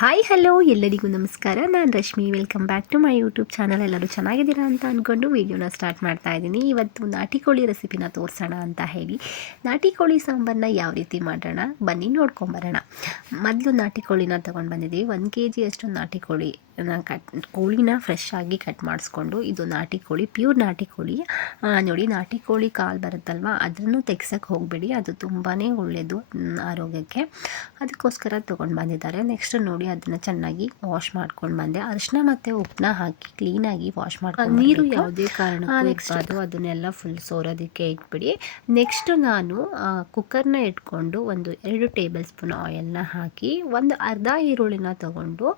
Hi hello ಎಲ್ಲರಿಗೂ ನಮಸ್ಕಾರ. ನಾನು Rashmi. Welcome back to my YouTube channel. ಎಲ್ಲರೂ ಚೆನ್ನಾಗಿದ್ದೀರಾ ಅಂತ ಅಂದ್ಕೊಂಡು ವೀಡಿಯೋನ ಸ್ಟಾರ್ಟ್ ಮಾಡ್ತಾ ಇದ್ದೀನಿ. ಇವತ್ತು ನಾಟಿ ಕೋಳಿ ರೆಸಿಪಿನ ತೋರಿಸೋಣ ಅಂತ ಹೇಳಿ. ನಾಟಿ ಕೋಳಿ ಸಾಂಬಾರನ್ನ ಯಾವ ರೀತಿ ಮಾಡೋಣ ಬನ್ನಿ ನೋಡ್ಕೊಂಬರೋಣ. ಮೊದಲು ನಾಟಿ ಕೋಳಿನ ತೊಗೊಂಡು ಬಂದಿದ್ದೀವಿ. 1 kg ಅಷ್ಟು ನಾಟಿ ಕೋಳಿ ಕೋಳಿನ ಫ್ರೆಶ್ ಆಗಿ ಕಟ್ ಮಾಡಿಸ್ಕೊಂಡು, ಇದು ನಾಟಿ ಕೋಳಿ, ಪ್ಯೂರ್ ನಾಟಿ ಕೋಳಿ. ನೋಡಿ, ನಾಟಿ ಕೋಳಿ ಕಾಲು ಬರುತ್ತಲ್ವ, ಅದನ್ನು ತೆಗ್ಸೋಕ್ಕೆ ಹೋಗಬೇಡಿ, ಅದು ತುಂಬಾ ಒಳ್ಳೆಯದು ಆರೋಗ್ಯಕ್ಕೆ. ಅದಕ್ಕೋಸ್ಕರ ತೊಗೊಂಡು ಬಂದಿದ್ದಾರೆ. ನೆಕ್ಸ್ಟ್ ನೋಡಿ, ಅದನ್ನು ಚೆನ್ನಾಗಿ ವಾಶ್ ಮಾಡ್ಕೊಂಡು ಬಂದೆ. ಅರಿಶಿನ ಮತ್ತು ಉಪ್ಪನ್ನ ಹಾಕಿ ಕ್ಲೀನಾಗಿ ವಾಶ್ ಮಾಡ್ಕೊಂಡು, ನೀರು ಯಾವುದೇ ಕಾರಣಕ್ಕೂ ನೆಕ್ಸ್ಟ್ ಅದನ್ನೆಲ್ಲ ಫುಲ್ ಸೋರೋದಕ್ಕೆ ಇಟ್ಬಿಡಿ. ನೆಕ್ಸ್ಟ್ ನಾನು ಕುಕ್ಕರ್ನ ಇಟ್ಕೊಂಡು ಒಂದು 2 ಟೇಬಲ್ ಸ್ಪೂನ್ ಆಯಿಲ್ನ ಹಾಕಿ ಒಂದು ಅರ್ಧ ಈರುಳ್ಳಿನ ತೊಗೊಂಡು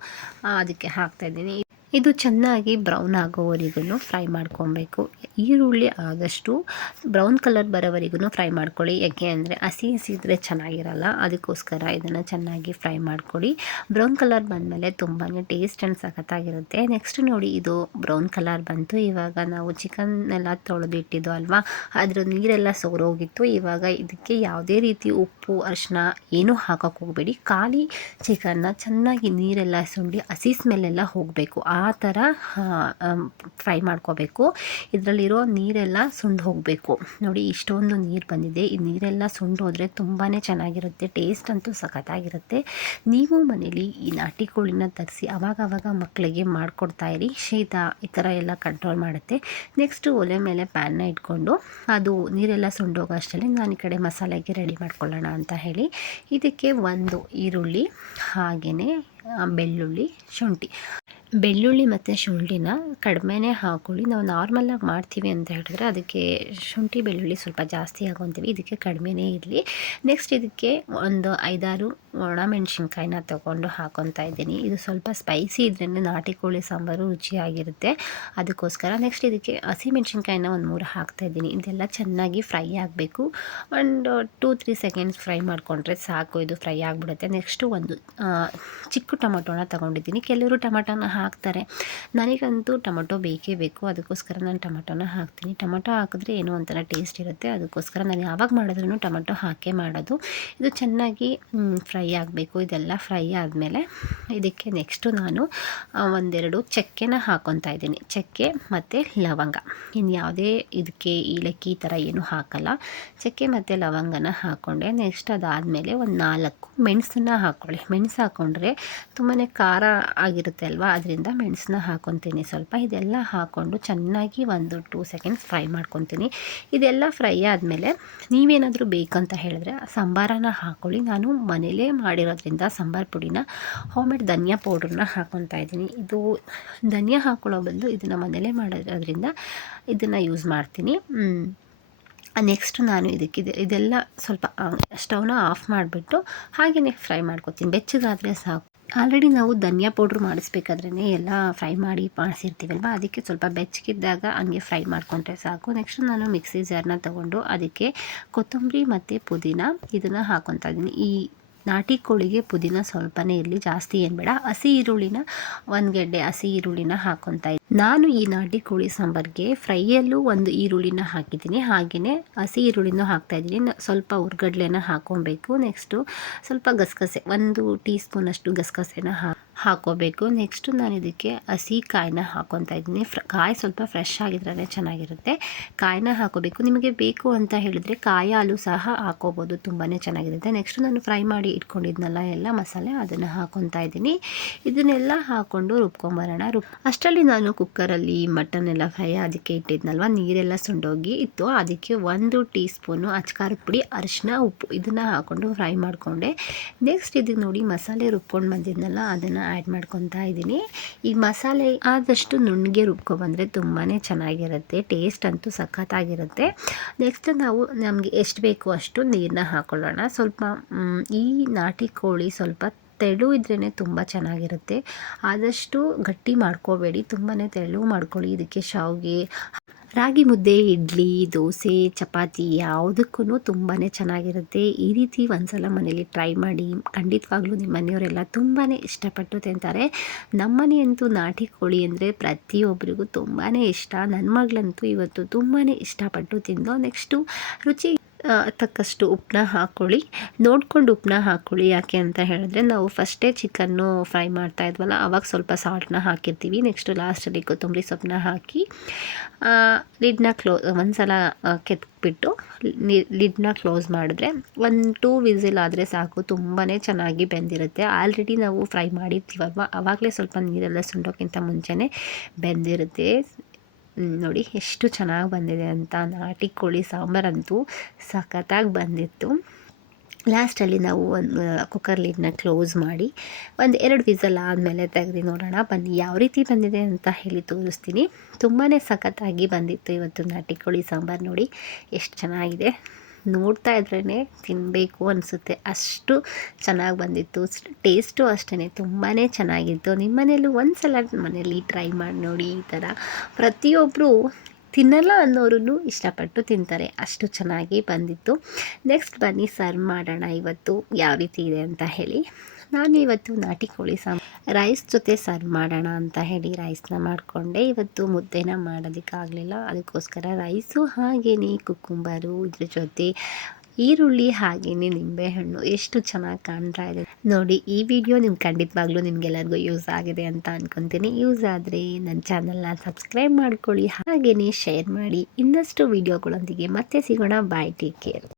ಅದಕ್ಕೆ ಹಾಕ್ತಾಯಿದ್ದೀನಿ. ಇದು ಚೆನ್ನಾಗಿ ಬ್ರೌನ್ ಆಗೋವರೆಗೂ ಫ್ರೈ ಮಾಡ್ಕೊಬೇಕು. ಈರುಳ್ಳಿ ಆದಷ್ಟು ಬ್ರೌನ್ ಕಲರ್ ಬರೋವರೆಗೂ ಫ್ರೈ ಮಾಡ್ಕೊಳ್ಳಿ. ಯಾಕೆ ಅಂದರೆ ಹಸಿ ಇದ್ದರೆ ಚೆನ್ನಾಗಿರಲ್ಲ. ಅದಕ್ಕೋಸ್ಕರ ಇದನ್ನು ಚೆನ್ನಾಗಿ ಫ್ರೈ ಮಾಡ್ಕೊಳ್ಳಿ. ಬ್ರೌನ್ ಕಲರ್ ಬಂದಮೇಲೆ ತುಂಬಾ ಟೇಸ್ಟ್ ಆ್ಯಂಡ್ ಸಖತ್ತಾಗಿರುತ್ತೆ. ನೆಕ್ಸ್ಟ್ ನೋಡಿ, ಇದು ಬ್ರೌನ್ ಕಲರ್ ಬಂತು. ಇವಾಗ ನಾವು ಚಿಕನ್ ಎಲ್ಲ ತೊಳೆದು ಇಟ್ಟಿದ್ದು ಅಲ್ವಾ, ಅದರ ನೀರೆಲ್ಲ ಸೋರೋಗಿತ್ತು. ಇವಾಗ ಇದಕ್ಕೆ ಯಾವುದೇ ರೀತಿ ಉಪ್ಪು, ಅರಿಶಿನ ಏನೂ ಹಾಕೋಕ್ಕೆ ಹೋಗಬೇಡಿ. ಖಾಲಿ ಚಿಕನ್ನ ಚೆನ್ನಾಗಿ ನೀರೆಲ್ಲ ಸುಂಡಿ ಹಸಿ ಸ್ಮೆಲ್ಲೆಲ್ಲ ಹೋಗಬೇಕು. ಆ ಥರ ಫ್ರೈ ಮಾಡ್ಕೋಬೇಕು. ಇದರಲ್ಲಿರೋ ನೀರೆಲ್ಲ ಸುಂಡು ಹೋಗಬೇಕು. ನೋಡಿ, ಇಷ್ಟೊಂದು ನೀರು ಬಂದಿದೆ. ಈ ನೀರೆಲ್ಲ ಸುಂಡು ಹೋದರೆ ತುಂಬಾ ಚೆನ್ನಾಗಿರುತ್ತೆ. ಟೇಸ್ಟ್ ಅಂತೂ ಸಖತ್ತಾಗಿರುತ್ತೆ. ನೀವು ಮನೇಲಿ ಈ ನಾಟಿ ಕೋಳಿನ ತರಿಸಿ ಅವಾಗವಾಗ ಮಕ್ಕಳಿಗೆ ಮಾಡಿಕೊಡ್ತಾಯಿರಿ. ಶೀತ ಈ ಥರ ಎಲ್ಲ ಕಂಟ್ರೋಲ್ ಮಾಡುತ್ತೆ. ನೆಕ್ಸ್ಟು ಒಲೆ ಮೇಲೆ ಪ್ಯಾನ್ನ ಇಟ್ಕೊಂಡು ಅದು ನೀರೆಲ್ಲ ಸುಂಡೋಗೋ ಅಷ್ಟರಲ್ಲಿ ನಾನು ಈ ಕಡೆ ಮಸಾಲೆಗೆ ರೆಡಿ ಮಾಡ್ಕೊಳ್ಳೋಣ ಅಂತ ಹೇಳಿ, ಇದಕ್ಕೆ ಒಂದು ಈರುಳ್ಳಿ, ಹಾಗೆಯೇ ಬೆಳ್ಳುಳ್ಳಿ, ಶುಂಠಿ. ಬೆಳ್ಳುಳ್ಳಿ ಮತ್ತು ಶುಂಠಿನ ಕಡಿಮೆನೇ ಹಾಕ್ಕೊಳ್ಳಿ. ನಾವು ನಾರ್ಮಲಾಗಿ ಮಾಡ್ತೀವಿ ಅಂತ ಹೇಳಿದ್ರೆ ಅದಕ್ಕೆ ಶುಂಠಿ ಬೆಳ್ಳುಳ್ಳಿ ಸ್ವಲ್ಪ ಜಾಸ್ತಿ ಹಾಕೊತೀವಿ, ಇದಕ್ಕೆ ಕಡಿಮೆನೇ ಇರಲಿ. ನೆಕ್ಸ್ಟ್ ಇದಕ್ಕೆ ಒಂದು 5-6 ಒಣಮೆಣ್ಸಿನ್ಕಾಯಿನ ತೊಗೊಂಡು ಹಾಕೊತಾ ಇದ್ದೀನಿ. ಇದು ಸ್ವಲ್ಪ ಸ್ಪೈಸಿ ಇದ್ರೇ ನಾಟಿ ಕೋಳಿ ಸಾಂಬಾರು ರುಚಿಯಾಗಿರುತ್ತೆ. ಅದಕ್ಕೋಸ್ಕರ ನೆಕ್ಸ್ಟ್ ಇದಕ್ಕೆ ಹಸಿಮೆಣ್ಸಿನ್ಕಾಯಿನ ಒಂದು 3 ಹಾಕ್ತಾಯಿದ್ದೀನಿ. ಇದೆಲ್ಲ ಚೆನ್ನಾಗಿ ಫ್ರೈ ಆಗಬೇಕು. ಒಂದು 2-3 ಸೆಕೆಂಡ್ಸ್ ಫ್ರೈ ಮಾಡಿಕೊಂಡ್ರೆ ಸಾಕು, ಇದು ಫ್ರೈ ಆಗಿಬಿಡುತ್ತೆ. ನೆಕ್ಸ್ಟು ಒಂದು ಚಿಕ್ಕ ಟೊಮೊಟೊನ ತೊಗೊಂಡಿದ್ದೀನಿ. ಕೆಲವರು ಟೊಮೊಟೊನ ಹಾಕ್ತಾರೆ, ನನಗಂತೂ ಟೊಮೊಟೊ ಬೇಕೇ ಬೇಕು. ಅದಕ್ಕೋಸ್ಕರ ನಾನು ಟೊಮೊಟೊನ ಹಾಕ್ತೀನಿ. ಟೊಮೊಟೊ ಹಾಕಿದ್ರೆ ಏನೋ ಒಂಥರ ಟೇಸ್ಟ್ ಇರುತ್ತೆ. ಅದಕ್ಕೋಸ್ಕರ ನಾನು ಯಾವಾಗ ಮಾಡಿದ್ರೂ ಟೊಮೊಟೊ ಹಾಕೇ ಮಾಡೋದು. ಇದು ಚೆನ್ನಾಗಿ ಫ್ರೈ ಆಗಬೇಕು. ಇದೆಲ್ಲ ಫ್ರೈ ಆದಮೇಲೆ ಇದಕ್ಕೆ ನೆಕ್ಸ್ಟು ನಾನು 1-2 ಚಕ್ಕೆನ ಹಾಕ್ಕೊತಾ ಇದ್ದೀನಿ. ಚಕ್ಕೆ ಮತ್ತು ಲವಂಗ. ಇನ್ನು ಯಾವುದೇ ಇದಕ್ಕೆ ಏಲಕ್ಕಿ ಈ ಥರ ಏನೂ ಹಾಕಲ್ಲ. ಚಕ್ಕೆ ಮತ್ತು ಲವಂಗನ ಹಾಕ್ಕೊಂಡೆ. ನೆಕ್ಸ್ಟ್ ಅದಾದಮೇಲೆ ಒಂದು 4 ಮೆಣಸನ್ನ ಹಾಕ್ಕೊಳ್ಳಿ. ಮೆಣಸು ಹಾಕ್ಕೊಂಡ್ರೆ ತುಂಬಾ ಖಾರ ಆಗಿರುತ್ತೆ ಅಲ್ವಾ, ಅದರಿಂದ ಮೆಣಸನ್ನ ಹಾಕ್ಕೊತೀನಿ ಸ್ವಲ್ಪ. ಇದೆಲ್ಲ ಹಾಕ್ಕೊಂಡು ಚೆನ್ನಾಗಿ ಒಂದು 2 ಸೆಕೆಂಡ್ಸ್ ಫ್ರೈ ಮಾಡ್ಕೊತೀನಿ. ಇದೆಲ್ಲ ಫ್ರೈ ಆದಮೇಲೆ ನೀವೇನಾದರೂ ಬೇಕಂತ ಹೇಳಿದ್ರೆ ಸಾಂಬಾರನ್ನ ಹಾಕ್ಕೊಳ್ಳಿ. ನಾನು ಮನೇಲೇ ಮಾಡಿರೋದ್ರಿಂದ ಸಾಂಬಾರು ಪುಡಿನ, ಹೋಮ್ಮೇಡ್ ಧನಿಯಾ ಪೌಡ್ರನ್ನ ಹಾಕ್ಕೊತಾ ಇದ್ದೀನಿ. ಇದು ಧನಿಯಾ ಹಾಕ್ಕೊಳ್ಳೋ ಬದಲು ಇದನ್ನು ಮನೇಲೇ ಮಾಡಿರೋದ್ರಿಂದ ಇದನ್ನು ಯೂಸ್ ಮಾಡ್ತೀನಿ. ನೆಕ್ಸ್ಟ್ ನಾನು ಇದೆಲ್ಲ ಸ್ವಲ್ಪ ಸ್ಟವ್ನ ಆಫ್ ಮಾಡಿಬಿಟ್ಟು ಹಾಗೆಯೇ ಫ್ರೈ ಮಾಡ್ಕೊತೀನಿ. ಬೆಚ್ಚಗಾದರೆ ಸಾಕು. ಆಲ್ರೆಡಿ ನಾವು ಧನಿಯಾ ಪೌಡ್ರ್ ಮಾಡಿಸ್ಬೇಕಾದ್ರೇ ಎಲ್ಲ ಫ್ರೈ ಮಾಡಿಸಿರ್ತೀವಲ್ವ, ಅದಕ್ಕೆ ಸ್ವಲ್ಪ ಬೆಚ್ಚಗಿದ್ದಾಗ ಹಂಗೆ ಫ್ರೈ ಮಾಡಿಕೊಂಡ್ರೆ ಸಾಕು. ನೆಕ್ಸ್ಟ್ ನಾನು ಮಿಕ್ಸಿ ಜಾರ್ನ ತೊಗೊಂಡು ಅದಕ್ಕೆ ಕೊತ್ತಂಬರಿ ಮತ್ತು ಪುದೀನ ಇದನ್ನು ಹಾಕ್ಕೊತಾ ಇದ್ದೀನಿ. ಈ ನಾಟಿ ಕೋಳಿಗೆ ಪುದೀನ ಸ್ವಲ್ಪನೇ ಇರಲಿ, ಜಾಸ್ತಿ ಏನು ಬೇಡ. ಹಸಿ ಈರುಳ್ಳಿನ 1 ಗೆಡ್ಡೆ ಹಸಿ ಈರುಳ್ಳಿನ ಹಾಕ್ಕೊತಾ ಇದ್ದೀನಿ. ನಾನು ಈ ನಾಟಿ ಕೋಳಿ ಸಾಂಬಾರಿಗೆ ಫ್ರೈಯಲ್ಲೂ 1 ಈರುಳ್ಳಿನ ಹಾಕಿದ್ದೀನಿ, ಹಾಗೆಯೇ ಹಸಿ ಈರುಳ್ಳಿನೂ ಹಾಕ್ತಾಯಿದ್ದೀನಿ. ಸ್ವಲ್ಪ ಹುರ್ಗಡ್ಲೆನ ಹಾಕ್ಕೊಬೇಕು. ನೆಕ್ಸ್ಟು ಸ್ವಲ್ಪ ಗಸಗಸೆ, 1 ಟೀ ಸ್ಪೂನಷ್ಟು ಗಸಗಸೆನ ಹಾಕ್ಕೋಬೇಕು. ನೆಕ್ಸ್ಟು ನಾನು ಇದಕ್ಕೆ ಹಸಿ ಕಾಯಿನ ಹಾಕ್ಕೊತಾ ಇದ್ದೀನಿ. ಕಾಯಿ ಸ್ವಲ್ಪ ಫ್ರೆಶ್ ಆಗಿದ್ರೇ ಚೆನ್ನಾಗಿರುತ್ತೆ. ಕಾಯಿನ ಹಾಕೋಬೇಕು. ನಿಮಗೆ ಬೇಕು ಅಂತ ಹೇಳಿದರೆ ಕಾಯಿ ಹಾಲು ಸಹ ಹಾಕೋಬೋದು, ತುಂಬಾ ಚೆನ್ನಾಗಿರುತ್ತೆ. ನೆಕ್ಸ್ಟ್ ನಾನು ಫ್ರೈ ಮಾಡಿ ಇಟ್ಕೊಂಡಿದ್ನಲ್ಲ ಎಲ್ಲ ಮಸಾಲೆ, ಅದನ್ನು ಹಾಕ್ಕೊತಾ ಇದ್ದೀನಿ. ಇದನ್ನೆಲ್ಲ ಹಾಕ್ಕೊಂಡು ರುಬ್ಕೊಂಬರೋಣ. ಅಷ್ಟರಲ್ಲಿ ನಾನು ಕುಕ್ಕರಲ್ಲಿ ಮಟನ್ ಎಲ್ಲ ಫ್ರೈ ಅದಕ್ಕೆ ಇಟ್ಟಿದ್ನಲ್ವ, ನೀರೆಲ್ಲ ಸುಂಡೋಗಿ ಇತ್ತು. ಅದಕ್ಕೆ 1 ಟೀ ಸ್ಪೂನು ಅಚ್ಕಾರದ ಪುಡಿ, ಅರಿಶಿನ, ಉಪ್ಪು ಇದನ್ನು ಹಾಕ್ಕೊಂಡು ಫ್ರೈ ಮಾಡಿಕೊಂಡೆ. ನೆಕ್ಸ್ಟ್ ಇದಕ್ಕೆ ನೋಡಿ, ಮಸಾಲೆ ರುಬ್ಕೊಂಡು ಬಂದಿದ್ನಲ್ಲ ಅದನ್ನು ಆ್ಯಡ್ ಮಾಡ್ಕೊತಾ ಇದ್ದೀನಿ. ಈ ಮಸಾಲೆ ಆದಷ್ಟು ನುಣ್ಣಗೆ ರುಬ್ಕೊಬಂದರೆ ತುಂಬಾ ಚೆನ್ನಾಗಿರುತ್ತೆ. ಟೇಸ್ಟ್ ಅಂತೂ ಸಖತ್ತಾಗಿರುತ್ತೆ. ನೆಕ್ಸ್ಟ್ ನಾವು ನಮಗೆ ಎಷ್ಟು ಬೇಕು ಅಷ್ಟು ನೀರನ್ನ ಹಾಕ್ಕೊಳ್ಳೋಣ. ಸ್ವಲ್ಪ ಈ ನಾಟಿ ಕೋಳಿ ಸ್ವಲ್ಪ ತೆಳು ಇದ್ರೇ ತುಂಬ ಚೆನ್ನಾಗಿರುತ್ತೆ. ಆದಷ್ಟು ಗಟ್ಟಿ ಮಾಡ್ಕೋಬೇಡಿ, ತುಂಬಾ ತೆಳು ಮಾಡ್ಕೊಳ್ಳಿ. ಇದಕ್ಕೆ ಶಾವಿಗೆ, ರಾಗಿ ಮುದ್ದೆ, ಇಡ್ಲಿ, ದೋಸೆ, ಚಪಾತಿ ಯಾವುದಕ್ಕೂ ತುಂಬಾ ಚೆನ್ನಾಗಿರುತ್ತೆ. ಈ ರೀತಿ ಒಂದ್ಸಲ ಮನೇಲಿ ಟ್ರೈ ಮಾಡಿ. ಖಂಡಿತವಾಗ್ಲೂ ನಿಮ್ಮ ಮನೆಯವರೆಲ್ಲ ತುಂಬಾ ಇಷ್ಟಪಟ್ಟು ತಿಂತಾರೆ. ನಮ್ಮನೆಯಂತೂ ನಾಟಿ ಕೋಳಿ ಅಂದರೆ ಪ್ರತಿಯೊಬ್ಬರಿಗೂ ತುಂಬಾ ಇಷ್ಟ. ನನ್ನ ಮಗಳಂತೂ ಇವತ್ತು ತುಂಬಾ ಇಷ್ಟಪಟ್ಟು ತಿಂದು. ನೆಕ್ಸ್ಟು ತಕ್ಕಷ್ಟು ಉಪ್ಪನ್ನ ಹಾಕ್ಕೊಳ್ಳಿ. ನೋಡ್ಕೊಂಡು ಉಪ್ಪನ್ನ ಹಾಕ್ಕೊಳ್ಳಿ. ಯಾಕೆ ಅಂತ ಹೇಳಿದ್ರೆ ನಾವು ಫಸ್ಟೇ ಚಿಕನ್ನು ಫ್ರೈ ಮಾಡ್ತಾ ಇದ್ವಲ್ಲ, ಆವಾಗ ಸ್ವಲ್ಪ ಸಾಲ್ಟನ್ನ ಹಾಕಿರ್ತೀವಿ. ನೆಕ್ಸ್ಟು ಲಾಸ್ಟಲ್ಲಿ ಕೊತ್ತಂಬರಿ ಸೊಪ್ಪನ್ನ ಹಾಕಿ ಲಿಡ್ನ ಒಂದು ಸಲ ಕೆತ್ಬಿಟ್ಟು ಲಿಡ್ನ ಕ್ಲೋಸ್ ಮಾಡಿದ್ರೆ 1-2 ವಿಸಿಲ್ ಆದರೆ ಸಾಕು. ತುಂಬಾ ಚೆನ್ನಾಗಿ ಬೆಂದಿರುತ್ತೆ. ಆಲ್ರೆಡಿ ನಾವು ಫ್ರೈ ಮಾಡಿರ್ತೀವಲ್ವ, ಆವಾಗಲೇ ಸ್ವಲ್ಪ ನೀರೆಲ್ಲ ಸುಂಡೋಕ್ಕಿಂತ ಮುಂಚೆನೇ ಬೆಂದಿರುತ್ತೆ. ನೋಡಿ ಎಷ್ಟು ಚೆನ್ನಾಗಿ ಬಂದಿದೆ ಅಂತ. ನಾಟಿ ಕೋಳಿ ಸಾಂಬಾರಂತೂ ಸಖತ್ತಾಗಿ ಬಂದಿತ್ತು. ಲಾಸ್ಟಲ್ಲಿ ನಾವು ಒಂದು ಕುಕ್ಕರ್ ಲಿಡ್ನ ಕ್ಲೋಸ್ ಮಾಡಿ 1-2 ವಿಸಲ್ ಆದಮೇಲೆ ತೆಗೆದು ನೋಡೋಣ. ಬನ್ನಿ ಯಾವ ರೀತಿ ಬಂದಿದೆ ಅಂತ ಹೇಳಿ ತೋರಿಸ್ತೀನಿ. ತುಂಬಾ ಸಖತ್ತಾಗಿ ಬಂದಿತ್ತು ಇವತ್ತು ನಾಟಿ ಕೋಳಿ ಸಾಂಬಾರು. ನೋಡಿ ಎಷ್ಟು ಚೆನ್ನಾಗಿದೆ, ನೋಡ್ತಾ ಇದ್ರೇ ತಿನ್ನಬೇಕು ಅನಿಸುತ್ತೆ, ಅಷ್ಟು ಚೆನ್ನಾಗಿ ಬಂದಿತ್ತು. ಟೇಸ್ಟು ಅಷ್ಟೇ ತುಂಬಾ ಚೆನ್ನಾಗಿತ್ತು. ನಿಮ್ಮ ಮನೆಯಲ್ಲೂ ಒಂದು ಸಲ ಮನೆಯಲ್ಲಿ ಟ್ರೈ ಮಾಡಿ ನೋಡಿ. ಈ ಥರ ಪ್ರತಿಯೊಬ್ಬರು ತಿನ್ನಲ್ಲ ಅನ್ನೋರು ಇಷ್ಟಪಟ್ಟು ತಿಂತಾರೆ, ಅಷ್ಟು ಚೆನ್ನಾಗಿ ಬಂದಿತ್ತು. ನೆಕ್ಸ್ಟ್ ಬನ್ನಿ ಸರ್ವ್ ಮಾಡೋಣ ಇವತ್ತು ಯಾವ ರೀತಿ ಇದೆ ಅಂತ ಹೇಳಿ. ನಾನು ಇವತ್ತು ನಾಟಿ ಕೋಳಿ ರೈಸ್ ಜೊತೆ ಸರ್ವ್ ಮಾಡೋಣ ಅಂತ ಹೇಳಿ ರೈಸ್ನ ಮಾಡಿಕೊಂಡೆ. ಇವತ್ತು ಮುದ್ದೆನ ಮಾಡೋದಕ್ಕಾಗಲಿಲ್ಲ, ಅದಕ್ಕೋಸ್ಕರ ರೈಸು ಹಾಗೆಯೇ ಕುಕ್ಕುಂಬರು, ಇದ್ರ ಜೊತೆ ಈರುಳ್ಳಿ ಹಾಗೆಯೇ ನಿಂಬೆಹಣ್ಣು ಎಷ್ಟು ಚೆನ್ನಾಗಿ ಕಾಣ್ತಾ ಇದೆ ನೋಡಿ. ಈ ವಿಡಿಯೋ ಖಂಡಿತವಾಗ್ಲೂ ನಿಮಗೆಲ್ಲರಿಗೂ ಯೂಸ್ ಆಗಿದೆ ಅಂತ ಅಂದ್ಕೊತೀನಿ. ಯೂಸ್ ಆದರೆ ನನ್ನ ಚಾನಲ್ನ ಸಬ್ಸ್ಕ್ರೈಬ್ ಮಾಡ್ಕೊಳ್ಳಿ, ಹಾಗೆಯೇ ಶೇರ್ ಮಾಡಿ. ಇನ್ನಷ್ಟು ವಿಡಿಯೋಗಳೊಂದಿಗೆ ಮತ್ತೆ ಸಿಗೋಣ. ಬಾಯ್, ಟೇಕ್ ಕೇರ್.